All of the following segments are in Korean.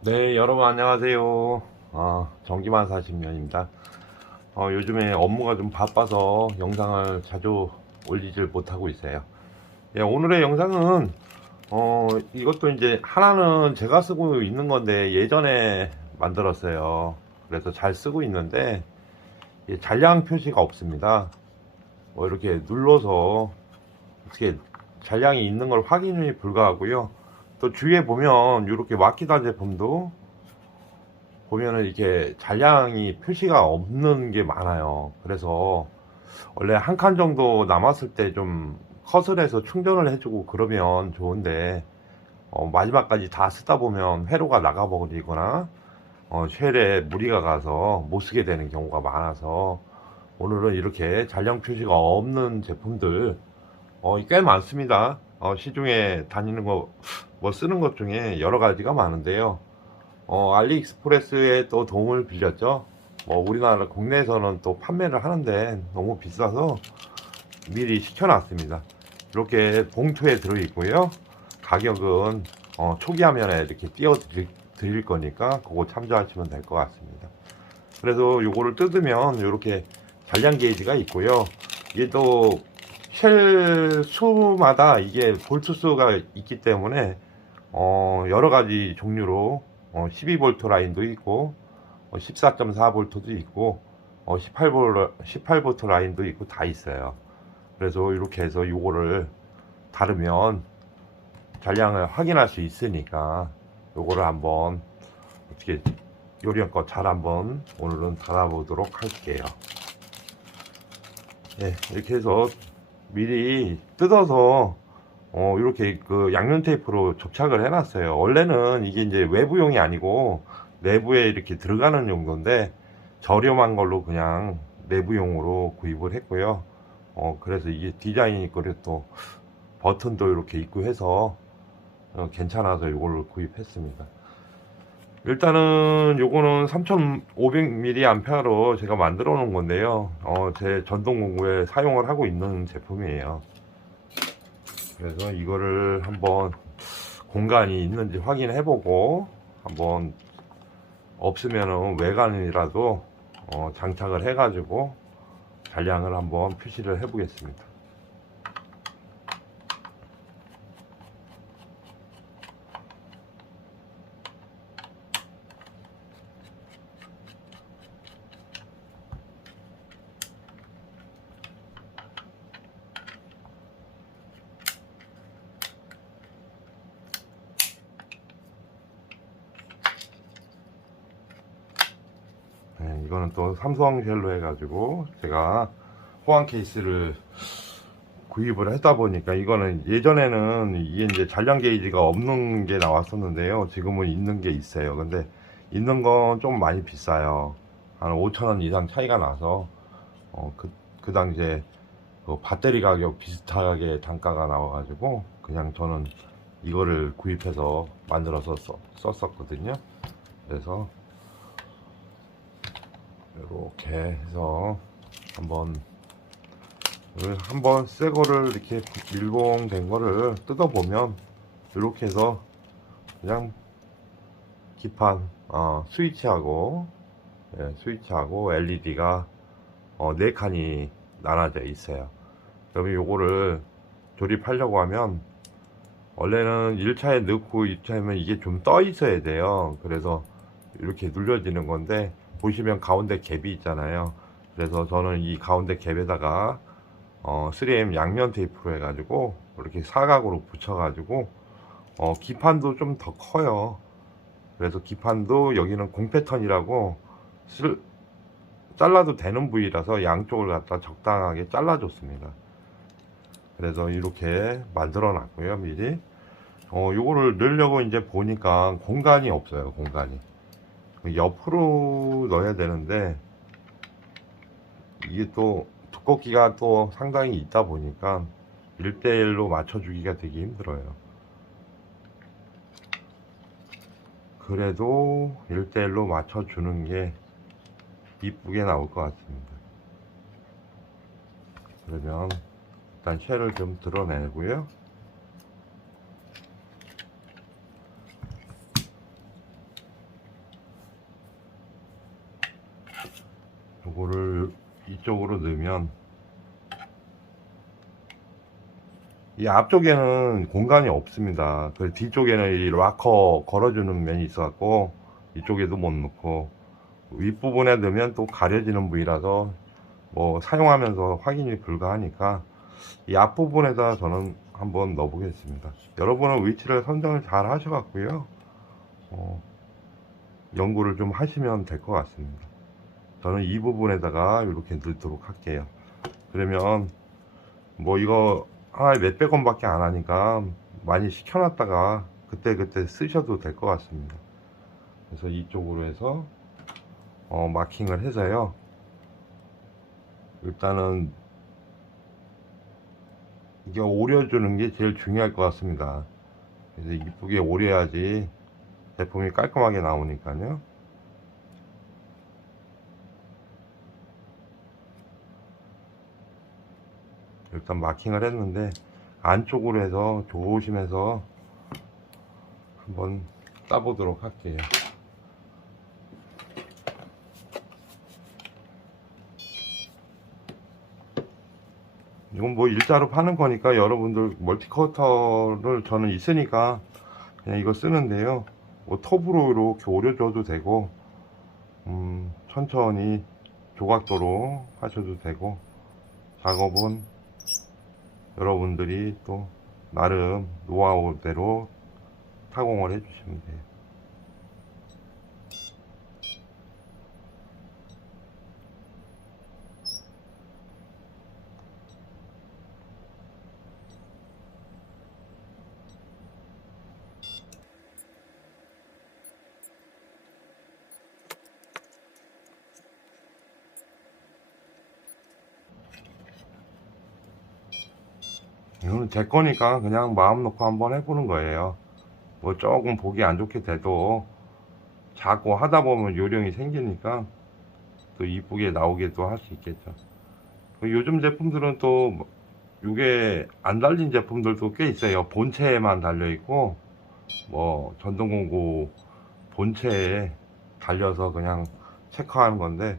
네, 여러분 안녕하세요. 아, 전기만 40년입니다. 어, 요즘에 업무가 좀 바빠서 영상을 자주 올리질 못하고 있어요. 예, 오늘의 영상은 어, 이것도 이제 하나는 제가 쓰고 있는 건데 예전에 만들었어요. 그래서 잘 쓰고 있는데 예, 잔량 표시가 없습니다. 뭐 이렇게 눌러서 어떻게 잔량이 있는 걸 확인이 불가하고요. 또 주위에 보면 이렇게 마키다 제품도 보면은 이렇게 잔량이 표시가 없는 게 많아요. 그래서 원래 한 칸 정도 남았을 때 좀 컷을 해서 충전을 해주고 그러면 좋은데 어, 마지막까지 다 쓰다 보면 회로가 나가버리거나 어, 쉘에 무리가 가서 못 쓰게 되는 경우가 많아서 오늘은 이렇게 잔량 표시가 없는 제품들 어, 꽤 많습니다. 어, 시중에 다니는 거, 뭐 쓰는 것 중에 여러 가지가 많은데요. 어, 알리익스프레스에 또 도움을 빌렸죠. 뭐, 우리나라 국내에서는 또 판매를 하는데 너무 비싸서 미리 시켜놨습니다. 이렇게 봉투에 들어있고요. 가격은 어, 초기 화면에 이렇게 띄워드릴 드릴 거니까 그거 참조하시면 될 것 같습니다. 그래서 요거를 뜯으면 이렇게 잔량 게이지가 있고요. 이게 또 쉘 수마다 이게 볼트 수가 있기 때문에 어, 여러 가지 종류로 어, 12V 라인도 있고 어, 14.4V도 있고 어, 18V 18V 라인도 있고 다 있어요. 그래서 이렇게 해서 요거를 다르면 잔량을 확인할 수 있으니까 요거를 한번 어떻게 요령껏 잘 한번 오늘은 달아보도록 할게요. 예, 이렇게 해서 미리 뜯어서 어 이렇게 그 양면 테이프로 접착을 해놨어요. 원래는 이게 이제 외부용이 아니고 내부에 이렇게 들어가는 용도인데 저렴한 걸로 그냥 내부용으로 구입을 했고요. 어 그래서 이게 디자인이 그래 또 버튼도 이렇게 있고 해서 어, 괜찮아서 이걸로 구입했습니다. 일단은 요거는 3500mAh로 제가 만들어 놓은 건데요. 어, 제 전동 공구에 사용을 하고 있는 제품이에요. 그래서 이거를 한번 공간이 있는지 확인해 보고 한번 없으면은 외관이라도 어, 장착을 해 가지고 잔량을 한번 표시를 해 보겠습니다. 네, 이거는 또 삼성 쉘로 해가지고 제가 호환 케이스를 구입을 했다 보니까 이거는 예전에는 이게 이제 잔량 게이지가 없는 게 나왔었는데요. 지금은 있는 게 있어요. 근데 있는 건 좀 많이 비싸요. 한 5천원 이상 차이가 나서 어, 그, 그 당시에 그 배터리 가격 비슷하게 단가가 나와가지고 그냥 저는 이거를 구입해서 만들어서 써- 썼었거든요. 그래서 이렇게 해서 한번 한번 새 거를 이렇게 밀봉된 거를 뜯어 보면 이렇게 해서 그냥 기판 어, 스위치하고 예, 스위치하고 LED가 어, 네 칸이 나눠져 있어요. 그러면 요거를 조립하려고 하면 원래는 1차에 넣고 2차에는 이게 좀 떠 있어야 돼요. 그래서 이렇게 눌려지는 건데 보시면 가운데 갭이 있잖아요. 그래서 저는 이 가운데 갭에다가 어, 3M 양면 테이프로 해가지고 이렇게 사각으로 붙여가지고 어, 기판도 좀 더 커요. 그래서 기판도 여기는 공 패턴이라고 쓸- 잘라도 되는 부위라서 양쪽을 갖다 적당하게 잘라줬습니다. 그래서 이렇게 만들어 놨고요, 미리. 어, 요거를 넣으려고 이제 보니까 공간이 없어요, 공간이. 옆으로 넣어야 되는데 이게 또 두껍기가 또 상당히 있다 보니까 1대1로 맞춰주기가 되게 힘들어요. 그래도 1대1로 맞춰주는 게 이쁘게 나올 것 같습니다. 그러면 일단 쉘을 좀 드러내고요. 요거를 이쪽으로 넣으면 이 앞쪽에는 공간이 없습니다. 그 뒤쪽에는 이 락커 걸어주는 면이 있어 갖고 이쪽에도 못 넣고 윗부분에 넣으면 또 가려지는 부위라서 뭐 사용하면서 확인이 불가하니까 이 앞부분에다 저는 한번 넣어 보겠습니다. 여러분은 위치를 선정을 잘 하셔 갖고요. 어, 연구를 좀 하시면 될 것 같습니다. 저는 이 부분에다가 이렇게 넣도록 할게요. 그러면 뭐 이거 하나에 몇백 원밖에 안 하니까 많이 시켜놨다가 그때 그때 쓰셔도 될 것 같습니다. 그래서 이쪽으로 해서 어, 마킹을 해서요. 일단은 이게 오려주는 게 제일 중요할 것 같습니다. 그래서 이쁘게 오려야지 제품이 깔끔하게 나오니까요. 일단 마킹을 했는데 안쪽으로 해서 조심해서 한번 따보도록 할게요. 이건 뭐 일자로 파는 거니까 여러분들 멀티커터를 저는 있으니까 그냥 이거 쓰는데요. 뭐 톱으로 이렇게 오려줘도 되고 음, 천천히 조각도로 하셔도 되고 작업은 여러분들이 또 나름 노하우대로 타공을 해주시면 돼요. 이거는 제 거니까 그냥 마음 놓고 한번 해보는 거예요. 뭐 조금 보기 안 좋게 돼도 자꾸 하다 보면 요령이 생기니까 또 이쁘게 나오게도 할 수 있겠죠. 그 요즘 제품들은 또 이게 안 달린 제품들도 꽤 있어요. 본체에만 달려 있고 뭐 전동공구 본체에 달려서 그냥 체크하는 건데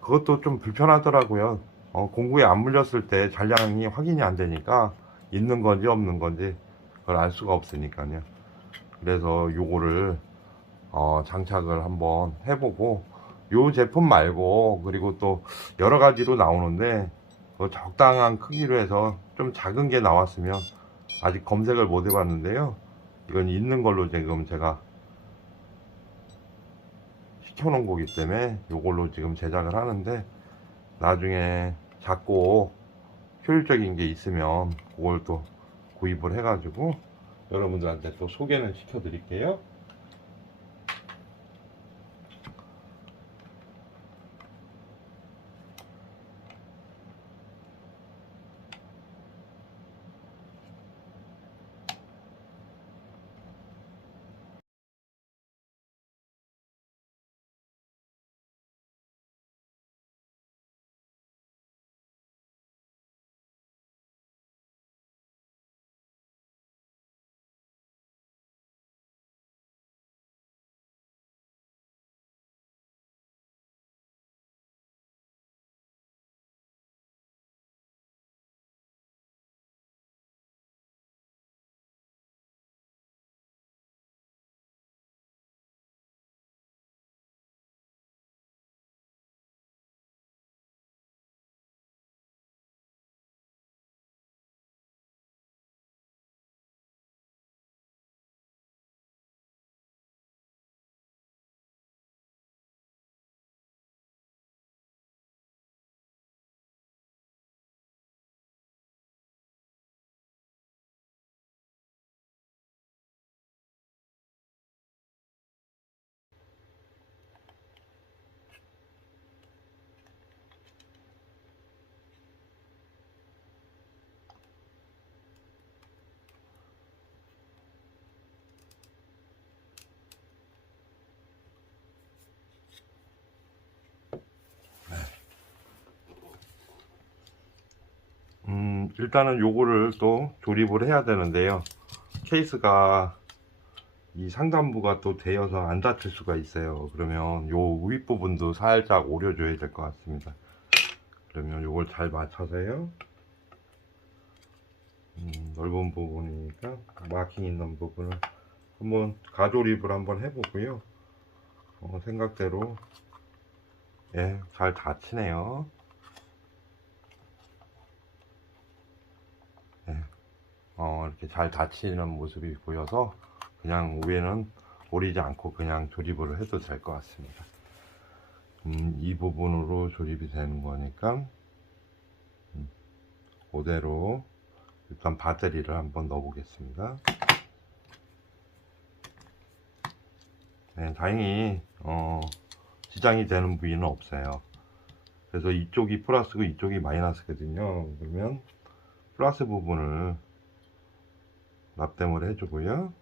그것도 좀 불편하더라고요. 어, 공구에 안 물렸을 때 잔량이 확인이 안 되니까 있는 건지 없는 건지 그걸 알 수가 없으니까요. 그래서 요거를 어, 장착을 한번 해보고 요 제품 말고 그리고 또 여러 가지로 나오는데 그 적당한 크기로 해서 좀 작은 게 나왔으면 아직 검색을 못 해봤는데요. 이건 있는 걸로 지금 제가 시켜놓은 거기 때문에 요걸로 지금 제작을 하는데 나중에 작고 효율적인 게 있으면 그걸 또 구입을 해가지고 여러분들한테 또 소개는 시켜드릴게요. 음, 일단은 요거를 또 조립을 해야 되는데요. 케이스가 이 상단부가 또 되어서 안 닫힐 수가 있어요. 그러면 요 윗부분도 살짝 오려줘야 될 것 같습니다. 그러면 요걸 잘 맞춰서요. 음, 넓은 부분이니까 마킹 있는 부분을 한번 가조립을 한번 해보고요. 어, 생각대로 예, 잘 닫히네요. 어, 이렇게 잘 닫히는 모습이 보여서 그냥 위에는 오리지 않고 그냥 조립을 해도 될 것 같습니다. 음, 이 부분으로 조립이 되는 거니까 음, 그대로 일단 배터리를 한번 넣어 보겠습니다. 네, 다행히 어, 지장이 되는 부위는 없어요. 그래서 이쪽이 플러스고 이쪽이 마이너스거든요. 그러면 플러스 부분을 납땜을 해주고요.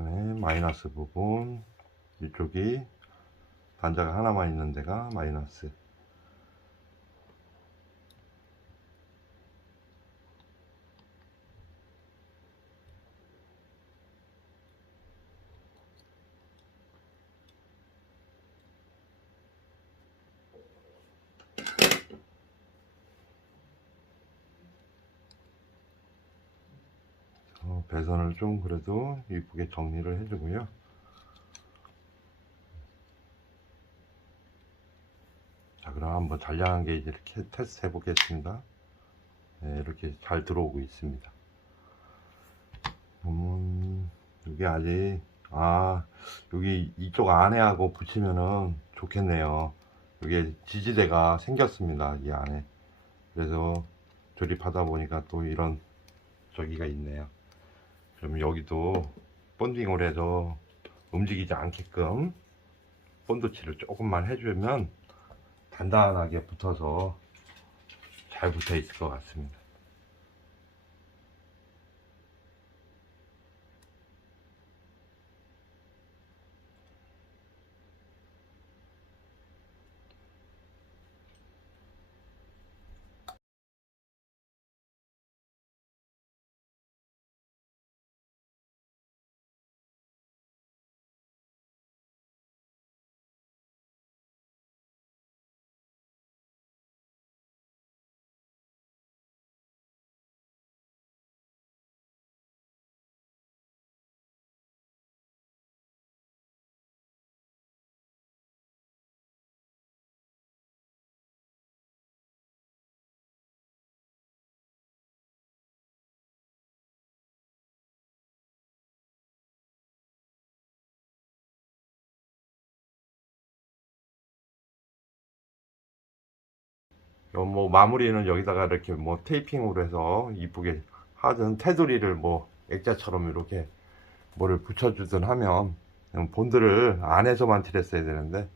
다음에 마이너스 부분 이쪽이 단자가 하나만 있는 데가 마이너스 어, 배선을 좀 그래도 이쁘게 정리를 해주고요. 자, 그럼 한번 잔량한 게이지를 이렇게 테스트 해 보겠습니다. 네, 이렇게 잘 들어오고 있습니다. 음, 이게 아직, 아, 여기 이쪽 안에 하고 붙이면은 좋겠네요. 이게 지지대가 생겼습니다. 이 안에. 그래서 조립하다 보니까 또 이런 저기가 있네요. 그럼 여기도 본딩을 해서 움직이지 않게끔 본드칠을 조금만 해주면 단단하게 붙어서 잘 붙어 있을 것 같습니다. 뭐 마무리는 여기다가 이렇게 뭐 테이핑으로 해서 이쁘게 하든 테두리를 뭐 액자처럼 이렇게 뭐를 붙여주든 하면 본드를 안에서만 칠했어야 되는데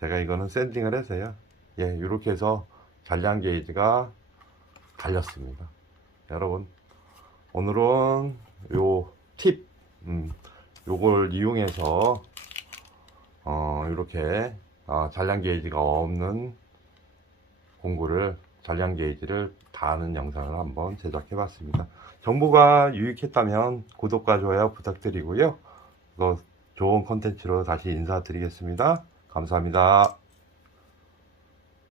제가 이거는 샌딩을 해서요. 예 이렇게 해서 잔량 게이지가 달렸습니다. 여러분 오늘은 요팁 음, 요걸 이용해서 어 이렇게 아, 잔량 게이지가 없는 공구를 잔량 게이지를 다하는 영상을 한번 제작해 봤습니다. 정보가 유익했다면 구독과 좋아요 부탁드리고요. 또 좋은 컨텐츠로 다시 인사드리겠습니다. 감사합니다.